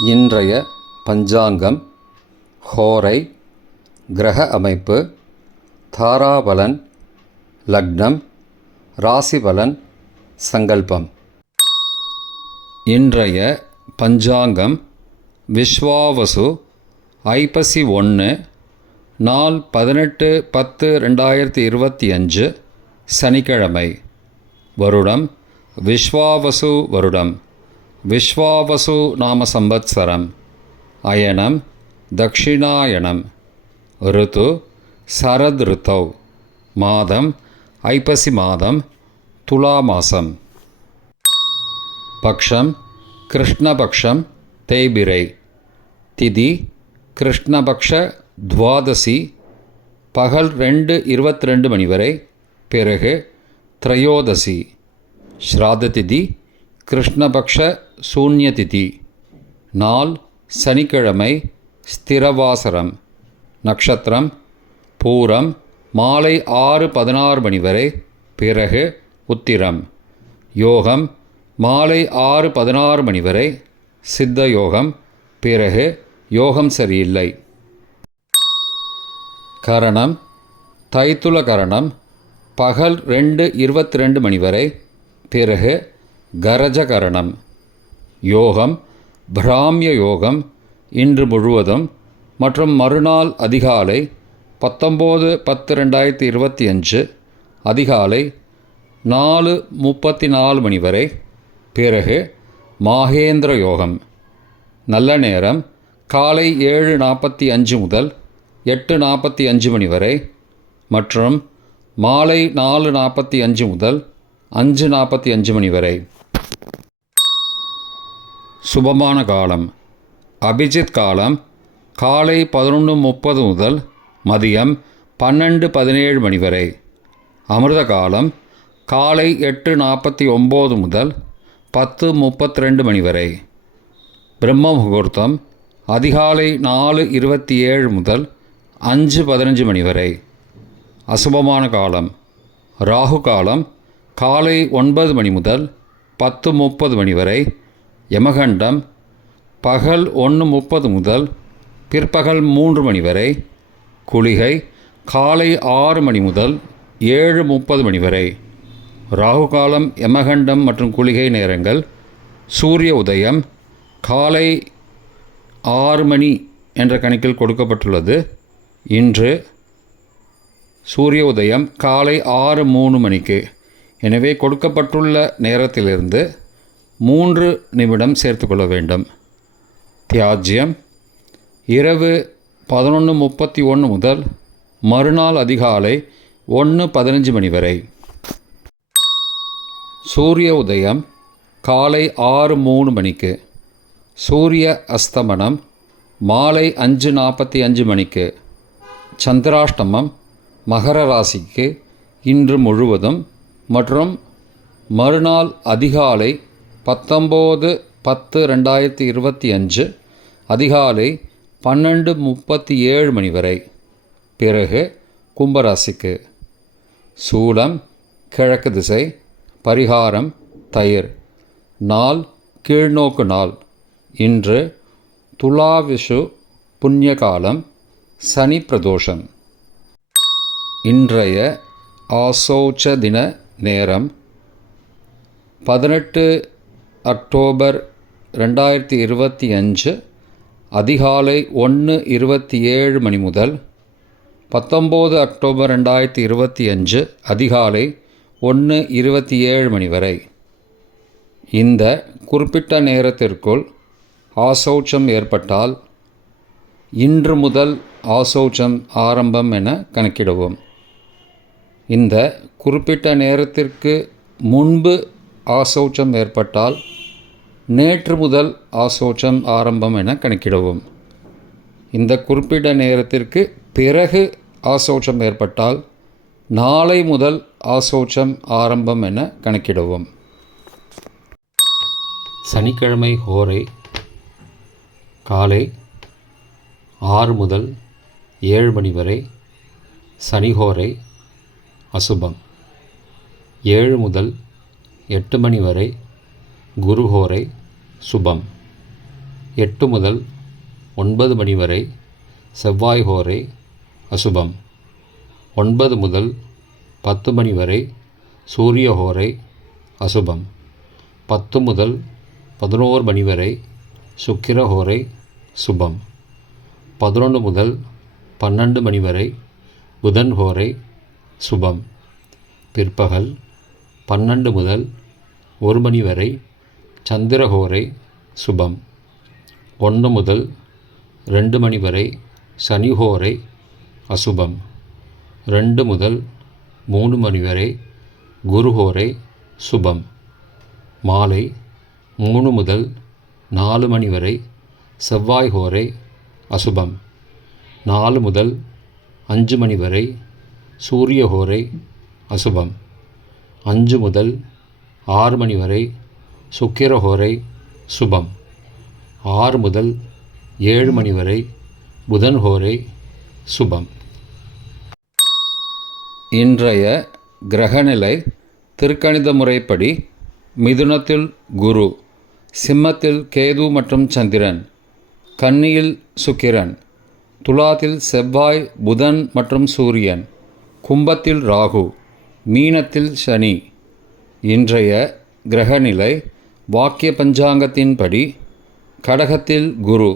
இன்றைய பஞ்சாங்கம், ஹோரை, கிரக அமைப்பு, தாராபலன், லக்னம், ராசிபலன், சங்கல்பம். இன்றைய பஞ்சாங்கம் விஸ்வாவசு ஐப்பசி 1 நாள் 18-10-2025 சனிக்கிழமை. வருடம் விஸ்வாவசு வருடம். விஸ்வாவசு நாம சம்பத்சரம். அயனம் தக்ஷிணாயனம். ருத்து சரத் ருத்தௌ. மாதம் ஐப்பசி மாதம், துலா மாசம். பக்ஷம் கிருஷ்ணபக்ஷம், தேய்பிரை. திதி கிருஷ்ணபக்ஷ துவாதசி, பகல் 2:22 மணி வரை, பிறகு திரையோதசி. ஸ்ராத்த திதி கிருஷ்ணபக்ஷ சூன்ய திதி. நாள் சனிக்கிழமை, ஸ்திரவாசரம். நட்சத்திரம் பூரம், மாலை 6:16 மணி வரை, பிறகு உத்திரம். யோகம் மாலை 6:16 மணி வரை, சித்த யோகம், பிறகு யோகம் சரியில்லை. கரணம் தைத்துல கரணம், பகல் 2:22 மணி வரை, பிறகு கரஜகரணம். யோகம் பிராமிய யோகம் இன்று முழுவதும் மற்றும் மறுநாள் அதிகாலை 19-10-2025 அதிகாலை 4:34 மணி வரை, பிறகு மாகேந்திர யோகம். நல்ல நேரம் காலை 7:45 முதல் 8:45 மணி வரை மற்றும் மாலை 4:45 முதல் 5:45 மணி வரை. சுபமான காலம் அபிஜித் காலம் காலை 11:30 முதல் மதியம் 12:17 மணி வரை. அமிர்த காலம் காலை 8:49 முதல் 10:32 மணி வரை. பிரம்ம முகூர்த்தம் அதிகாலை 4:27 முதல் 5:15 மணி வரை. அசுபமான காலம் ராகு காலம் காலை 9 மணி முதல் 10:30 மணி வரை. யமகண்டம் பகல் 1:30 முதல் பிற்பகல் 3 மணி வரை. குளிகை காலை 6 மணி முதல் 7:30 மணி வரை. ராகு காலம், யமகண்டம் மற்றும் குளிகை நேரங்கள். சூரிய உதயம் காலை 6 மணி என்ற கணக்கில் கொடுக்கப்பட்டுள்ளது. இன்று சூரிய உதயம் காலை 6:03 மணிக்கு. எனவே கொடுக்கப்பட்டுள்ள நேரத்திலிருந்து 3 நிமிடம் சேர்த்து கொள்ள வேண்டும். தியாஜ்யம் இரவு 11:31 முதல் மறுநாள் அதிகாலை 1:15 மணி வரை. சூரிய உதயம் காலை 6:03 மணிக்கு. சூரிய அஸ்தமனம் மாலை 5:45 மணிக்கு. சந்திராஷ்டமம் மகர ராசிக்கு இன்று முழுவதும் மற்றும் மறுநாள் அதிகாலை 19-10-2025 அதிகாலை 12:37 மணி வரை, பிறகு கும்பராசிக்கு. சூலம் கிழக்கு திசை. பரிகாரம் தயிர். நாள் கீழ்நோக்கு நாள். இன்று துலாவிஷு புண்ணியகாலம், சனி பிரதோஷம். இன்றைய ஆசோச்ச தின நேரம் 18 அக்டோபர் 2025 அதிகாலை 1:27 மணி முதல் 19 அக்டோபர் 2025 அதிகாலை 1:27 மணி வரை. இந்த குறிப்பிட்ட நேரத்திற்குள் ஆசௌச்சம் ஏற்பட்டால் இன்று முதல் ஆசௌச்சம் ஆரம்பம் என கணக்கிடுவோம். இந்த குறிப்பிட்ட நேரத்திற்கு முன்பு ஆசௌச்சம் ஏற்பட்டால் நேற்று முதல் ஆசௌச்சம் ஆரம்பம் என கணக்கிடுவோம். இந்த குறிப்பிட்ட நேரத்திற்கு பிறகு ஆசௌச்சம் ஏற்பட்டால் நாளை முதல் ஆசௌச்சம் ஆரம்பம் என கணக்கிடுவோம். சனிக்கிழமை ஹோரை காலை 6 முதல் 7 மணி வரை. சனிஹோரை அசுபம். 7 முதல் 8 மணி வரை குருஹோரை சுபம். 8 முதல் 9 மணி வரை செவ்வாய் ஹோரை அசுபம். 9 முதல் 10 மணி வரை சூரிய ஹோரை அசுபம். 10 முதல் 11 மணி வரை சுக்கிர ஹோரை சுபம். 11 முதல் 12 மணி வரை புதன் ஹோரை சுபம். பிற்பகல் 12 முதல் 1 மணி வரை சந்திர ஹோரை சுபம். 1 முதல் 2 மணி வரை சனி ஹோரை அசுபம். 2 முதல் 3 மணி வரை குரு ஹோரை சுபம். மாலை 3 முதல் 4 மணி வரை செவ்வாய் ஹோரை அசுபம். 4 முதல் 5 மணி வரை சூரிய ஹோரை அசுபம். 5 முதல் 6 மணி வரை சுக்கிர ஹோரை சுபம். 6 முதல் 7 மணி வரை புதன் ஹோரை சுபம். இன்றைய கிரகநிலை திருக்கணித முறைப்படி மிதுனத்தில் குரு, சிம்மத்தில் கேது மற்றும் சந்திரன், கன்னியில் சுக்கிரன், துலாத்தில் செவ்வாய் புதன் மற்றும் சூரியன், கும்பத்தில் ராகு, மீனத்தில் சனி. இன்றைய கிரகநிலை வாக்கிய பஞ்சாங்கத்தின்படி கடகத்தில் குரு,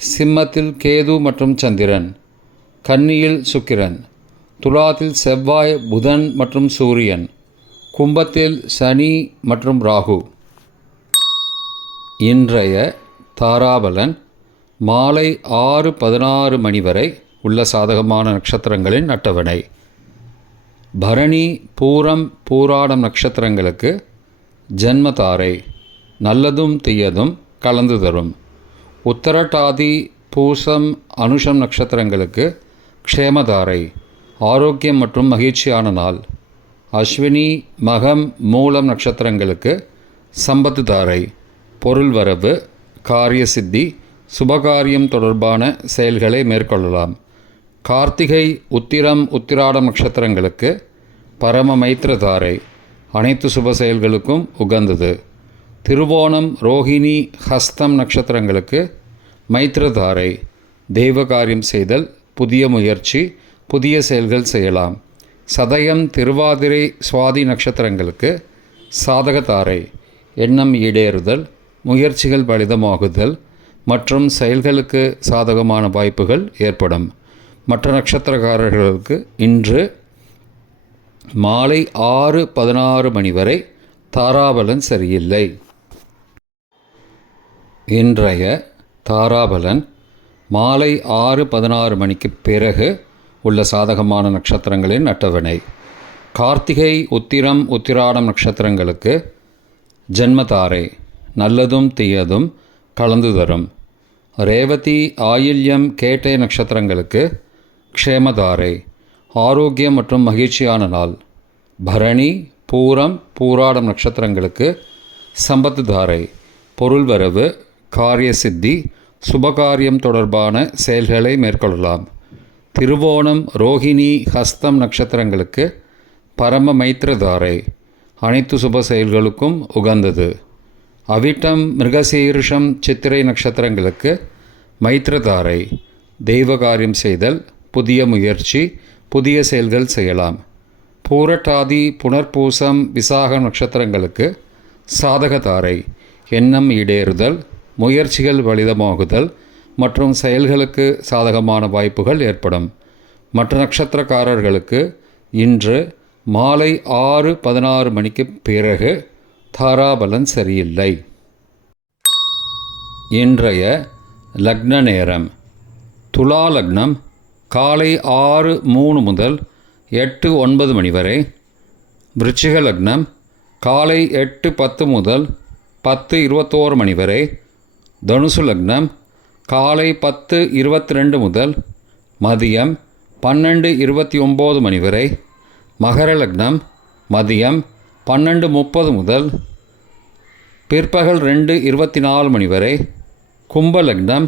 சிம்மத்தில் கேது மற்றும் சந்திரன், கன்னியில் சுக்கிரன், துலாத்தில் செவ்வாய் புதன் மற்றும் சூரியன், கும்பத்தில் சனி மற்றும் ராகு. இன்றைய தாராபலன் மாலை 6:16 மணி வரை உள்ள சாதகமான நட்சத்திரங்களின் அட்டவணை. பரணி, பூரம், பூராடம் நட்சத்திரங்களுக்கு ஜன்மதாரை நல்லதும் தீயதும் கலந்து தரும். உத்தரட்டாதி, பூசம், அனுஷம் நட்சத்திரங்களுக்கு க்ஷேமதாரை ஆரோக்கியம் மற்றும் மகிழ்ச்சியான நாள். அஸ்வினி, மகம், மூலம் நட்சத்திரங்களுக்கு சம்பத்து தாரை பொருள் வரவு, காரிய சித்தி, சுபகாரியம் தொடர்பான செயல்களை மேற்கொள்ளலாம். கார்த்திகை, உத்திரம், உத்திராடம் நட்சத்திரங்களுக்கு பரம மைத்திரதாரை அனைத்து சுப செயல்களுக்கும் உகந்தது. திருவோணம், ரோஹிணி, ஹஸ்தம் நட்சத்திரங்களுக்கு மைத்திரதாரை தெய்வ காரியம் செய்தல், புதிய முயற்சி, புதிய செயல்கள் செய்யலாம். சதயம், திருவாதிரை, சுவாதி நட்சத்திரங்களுக்கு சாதகதாரை எண்ணம் ஈடேறுதல், முயற்சிகள் பலிதமாகுதல் மற்றும் செயல்களுக்கு சாதகமான வாய்ப்புகள் ஏற்படும். மற்ற நட்சத்திரக்காரர்களுக்கு இன்று மாலை 6:16 மணி வரை தாராபலன் சரியில்லை. இன்றைய தாராபலன் மாலை 6:16 மணிக்கு பிறகு உள்ள சாதகமான நட்சத்திரங்களின் அட்டவணை. கார்த்திகை, உத்திரம், உத்திராடம் நட்சத்திரங்களுக்கு ஜன்மதாரை நல்லதும் தீயதும் கலந்து தரும். ரேவதி, ஆயில்யம், கேட்டை நட்சத்திரங்களுக்கு க்ஷேமதாரை ஆரோக்கியம் மற்றும் மகிழ்ச்சியான நாள். பரணி, பூரம், பூராடம் நட்சத்திரங்களுக்கு சம்பத்து தாரை பொருள் வரவு, காரிய சித்தி, சுபகாரியம் தொடர்பான செயல்களை மேற்கொள்ளலாம். திருவோணம், ரோஹிணி, ஹஸ்தம் நட்சத்திரங்களுக்கு பரம மைத்திரதாரை அனைத்து சுப செயல்களுக்கும் உகந்தது. அவிட்டம், மிருகசீரிஷம், சித்திரை நட்சத்திரங்களுக்கு மைத்திரதாரை தெய்வ காரியம் செய்தல், புதிய முயற்சி, புதிய செயல்கள் செய்யலாம். பூரட்டாதி, புனர்பூசம், விசாக நட்சத்திரங்களுக்கு சாதகதாரை எண்ணம் ஈடேறுதல், முயற்சிகள் பலிதமாகுதல் மற்றும் செயல்களுக்கு சாதகமான வாய்ப்புகள் ஏற்படும். மற்ற நட்சத்திரக்காரர்களுக்கு இன்று மாலை 6:16 மணிக்கு பிறகு தாராபலன் சரியில்லை. இன்றைய லக்ன நேரம். துலா லக்னம் காலை 6:03 முதல் 8:09 மணி வரை. விருச்சிக லக்னம் காலை 8:10 முதல் 10:21 மணி வரை. தனுசு லக்னம் காலை 10:22 முதல் மதியம் 12:29 மணி வரை. மகர லக்னம் மதியம் 12:30 முதல் பிற்பகல் 2:24 மணி வரை. கும்ப லக்னம்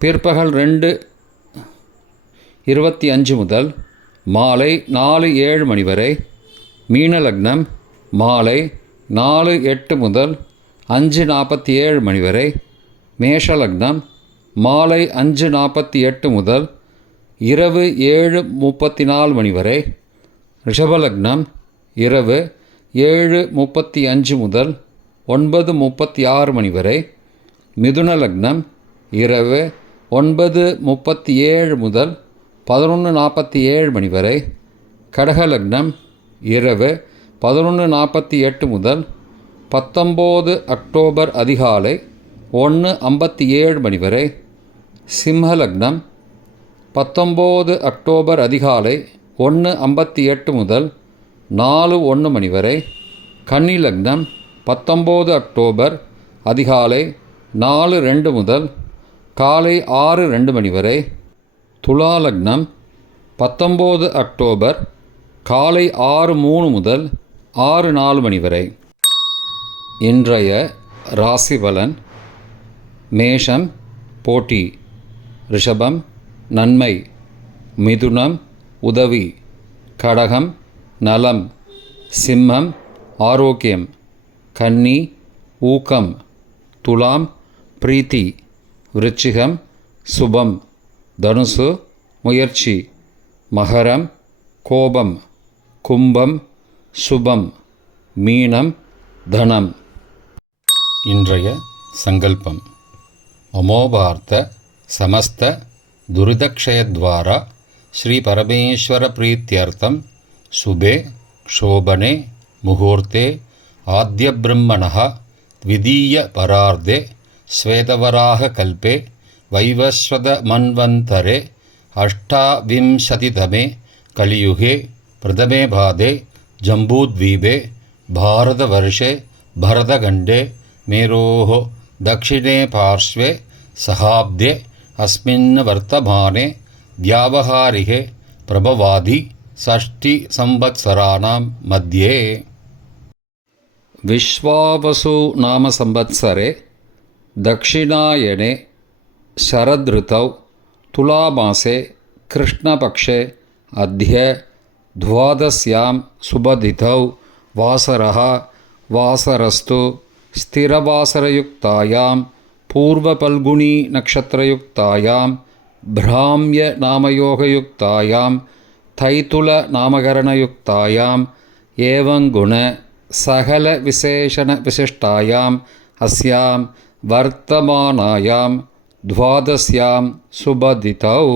பிற்பகல் 2:25 முதல் மாலை 4:07 மணி வரை. மீன லக்னம் மாலை 4:08 முதல் 5:47 மணி வரை. மேஷலக்னம் மாலை 5:48 முதல் இரவு 7:34 மணி வரை. ரிஷபலக்னம் இரவு 7:35 முதல் 9:36 மணி வரை. மிதுன லக்னம் இரவு 9:37 முதல் 11:47 மணி வரை. கடகலக்னம் இரவு 11:48 முதல் 19 அக்டோபர் அதிகாலை 1:57 மணி வரை. சிம்மலக்னம் 19 அக்டோபர் அதிகாலை 1:58 முதல் 4:01 மணி வரை. கன்னி லக்னம் 19 அக்டோபர் அதிகாலை 4:02 முதல் காலை 6:02 மணி வரை. துலா லக்னம் 19 அக்டோபர் காலை 6:03 முதல் 6:04 மணி வரை. இன்றைய ராசி பலன். மேஷம் போட்டி, ரிஷபம் நன்மை, மிதுனம் உதவி, கடகம் நலம், சிம்மம் ஆரோக்கியம், கன்னி ஊக்கம், துலாம் பிரீத்தி, விருச்சிகம் சுபம், தனுசு முயற்சி, மகரம் கோபம், கும்பம் சுபம், மீனம் தனம். இன்றைய சங்கல்பம். அமோபார்த்த சமஸ்த துரிதக்ஷயத்வாரா ஸ்ரீ பரமேஸ்வர பிரீத்யர்த்தம் சுபே க்ஷோபனே முகூர்த்தே ஆத்ய பிரம்மணः த்விதீய பரார்த்தே ஸ்வேதவராக கல்பே வைவஸ்வத மன்வந்தரே அஷ்டாவிம்சதிதமே கலியுகே பிரதமே பாதே ஜம்பூத்வீபே பாரதவர்ஷே பரதகண்டே மேரோः दक्षिणे पार्श्वे सहाब्दे अस्मिन् वर्तमाने व्यावहारिके प्रभवादि षष्टिसंवत्सराणां मध्ये. विश्वावसु नाम संवत्सरे दक्षिणायने शरदृतौ तुलामासे कृष्णपक्षे अद्य द्वादश्यां शुभतिथौ वासरः वासरस्तु स्थिरवासरयुक्तायां पूर्वफल्गुनी नक्षत्रयुक्तायां भ्राम्य नामयोगयुक्तायां तैतुलनामकरणयुक्तायाम् एवं गुण सकलविशेषणविशिष्टायाम् अस्यां वर्तमानायां द्वादश्यां शुभतिथौ